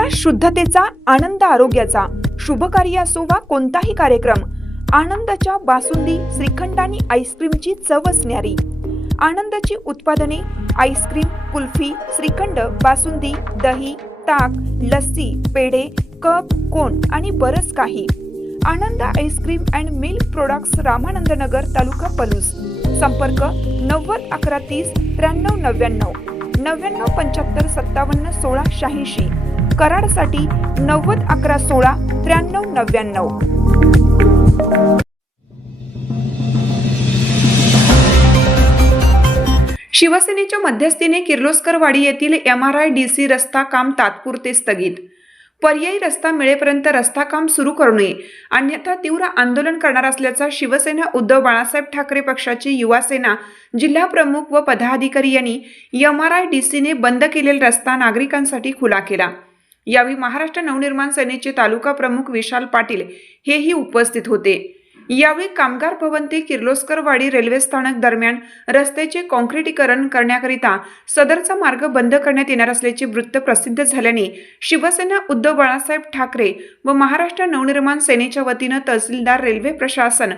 श्वास शुद्धतेचा, आनंद आरोग्याचा, शुभ कार्य असो वा कोणताही कार्यक्रम, आनंदाच्या बासुंदी, श्रीखंड आणि आईस्क्रीमची चवच न्यारी. आनंदाची उत्पादने आईस्क्रीम, कुल्फी, श्रीखंड, बासुंदी, दही, ताक, लस्सी, पेढे, कप, कोन आणि बरंच काही. Anand ice cream and milk products, Ramanand Nagar, taluka Palus. संपर्क 90 11 30 93 99 99 75 57 16 86. कराडसाठी 90 11 16 93 99. शिवसेनेच्या मध्यस्थीने किर्लोस्करवाडी येथील MRIDC रस्ता काम तात्पुरते स्थगित. पर्यायी रस्ता मिळेपर्यंत रस्ता काम सुरू करू नये, अन्यथा तीव्र आंदोलन करणार असल्याचा शिवसेना उद्धव बाळासाहेब ठाकरे पक्षाचे युवा सेना जिल्हा प्रमुख व पदाधिकारी यांनी MRIDCने बंद केलेला रस्ता नागरिकांसाठी खुला केला. यावेळी महाराष्ट्र नवनिर्माण सेनेचे तालुका प्रमुख विशाल पाटील हेही उपस्थित होते. यावेळी कामगार भवन ते किर्लोस्करवाडी रेल्वे स्थानक दरम्यान रस्त्याचे काँक्रिटीकरण करण्याकरिता सदरचा मार्ग बंद करण्यात येणार असल्याचे वृत्त प्रसिद्ध झाल्याने शिवसेना उद्धव बाळासाहेब ठाकरे व महाराष्ट्र नवनिर्माण सेनेच्या वतीनं तहसीलदार, रेल्वे प्रशासन,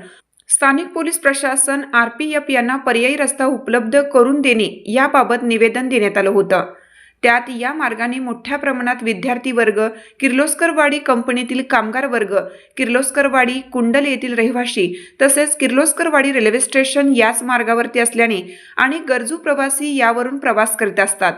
स्थानिक पोलीस प्रशासन, RPF यांना पर्यायी रस्ता उपलब्ध करून देणे याबाबत निवेदन देण्यात आलं होतं. त्यात या मार्गाने मोठ्या प्रमाणात विद्यार्थी वर्ग, किर्लोस्करवाडी कंपनीतील कामगार वर्ग, किर्लोस्करवाडी, कुंडल येथील रहिवासी तसेच किर्लोस्करवाडी रेल्वे स्टेशन याच मार्गावरती असल्याने अनेक गरजू प्रवासी यावरून प्रवास करीत असतात.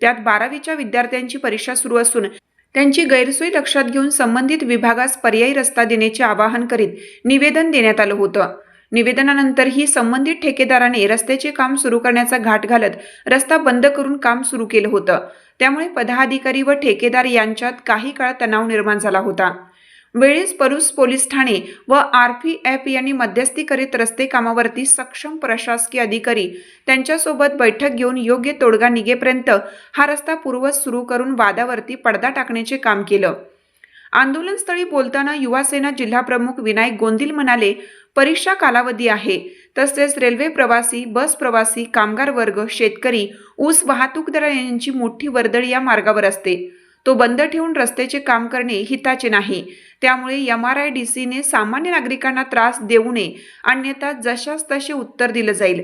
त्यात 12वीच्या विद्यार्थ्यांची परीक्षा सुरू असून त्यांची गैरसोय लक्षात घेऊन संबंधित विभागास पर्यायी रस्ता देण्याचे आवाहन करीत निवेदन देण्यात आलं होतं. निवेदनानंतरही संबंधित ठेकेदाराने रस्त्याचे काम सुरू करण्याचा घाट घालत रस्ता बंद करून काम सुरू केलं होतं. त्यामुळे पदाधिकारी व ठेकेदार यांच्यात काही काळ तणाव निर्माण झाला होता. वेळेस पलूस पोलीस ठाणे व RPF यांनी मध्यस्थी करीत रस्ते कामावरती सक्षम प्रशासकीय अधिकारी त्यांच्यासोबत बैठक घेऊन योग्य तोडगा निघेपर्यंत हा रस्ता पूर्ववत सुरू करून वादावरती पडदा टाकण्याचे काम केलं. आंदोलनस्थळी बोलताना युवा सेना जिल्हा प्रमुख विनायक गोंदिल म्हणाले, परीक्षा कालावधी आहे. तसेच रेल्वे प्रवासी, बस प्रवासी, कामगार वर्ग, शेतकरी, ऊस वाहतूकदार यांची मोठी वर्दळ या मार्गावर असते. तो बंद ठेवून रस्त्याचे काम करणे हिताचे नाही. त्यामुळे MRIDCने सामान्य नागरिकांना त्रास देऊ नये, अन्यथा जशास तसे उत्तर दिलं जाईल.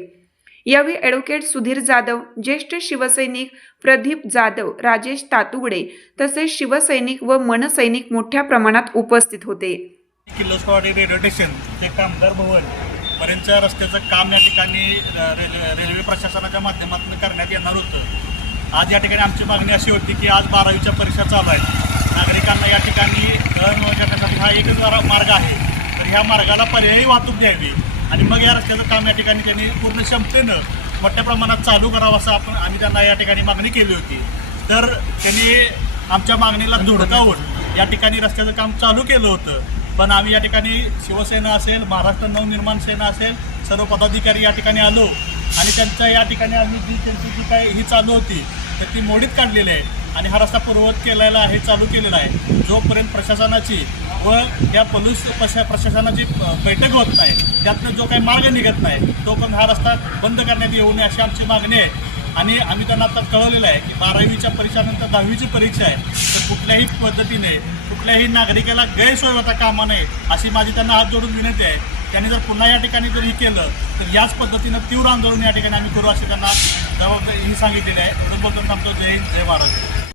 यावेळी ॲडव्होकेट सुधीर जाधव, ज्येष्ठ शिवसैनिक प्रदीप जाधव, राजेश तातुगडे तसेच शिवसैनिक व मनसैनिक मोठ्या प्रमाणात उपस्थित होते. किर्लोस्करवाडी रेल्वे स्टेशन ते कामगार भवन पर्यंतच्या रस्त्याचं काम या ठिकाणी रेल्वे प्रशासनाच्या माध्यमातून करण्यात येणार होतं. आज या ठिकाणी आमची मागणी अशी होती की आज 12वीच्या परीक्षा चालू आहेत. नागरिकांना या ठिकाणी दळणवळण करण्यासाठी हा एकच मार्ग आहे, तर ह्या मार्गाला पर्यायी वाहतूक द्यावी आणि मग या रस्त्याचं काम या ठिकाणी त्यांनी पूर्ण क्षमतेनं मोठ्या प्रमाणात चालू करावं असं आम्ही त्यांना या ठिकाणी मागणी केली होती. तर त्यांनी आमच्या मागणीला धुडकावून या ठिकाणी रस्त्याचं काम चालू केलं होतं. पण आम्ही या ठिकाणी शिवसेना असेल, महाराष्ट्र नवनिर्माण सेना असेल, सर्व पदाधिकारी या ठिकाणी आलो आणि त्यांच्या या ठिकाणी आम्ही त्यांची जी काय ही चालू होती तर ती मोडीत काढलेली आहे आणि हा रस्ता पूर्ववत केलेला आहे, चालू केलेला आहे. जोपर्यंत प्रशासनाची व या पोलीस प्रशासनाची बैठक होत नाही, त्यातनं जो काही मार्ग निघत नाही, तोपर्यंत हा रस्ता बंद करण्यात येऊ नये अशी आमची मागणी आहे. आणि आम्ही त्यांना आता कळवलेलं आहे की 12वीच्या परीक्षानंतर 10वीची परीक्षा आहे, तर कुठल्याही पद्धतीने कुठल्याही नागरिकाला गैरसोय होता कामा नये अशी माझी त्यांना हात जोडून विनंती आहे. त्यांनी जर पुन्हा या ठिकाणी जर हे केलं तर याच पद्धतीनं तीव्र आंदोलन या ठिकाणी आम्ही करू असे त्यांना ही सांगितलेली आहे. बोलतो थांबतो. जय हिंद, जय महाराष्ट्र.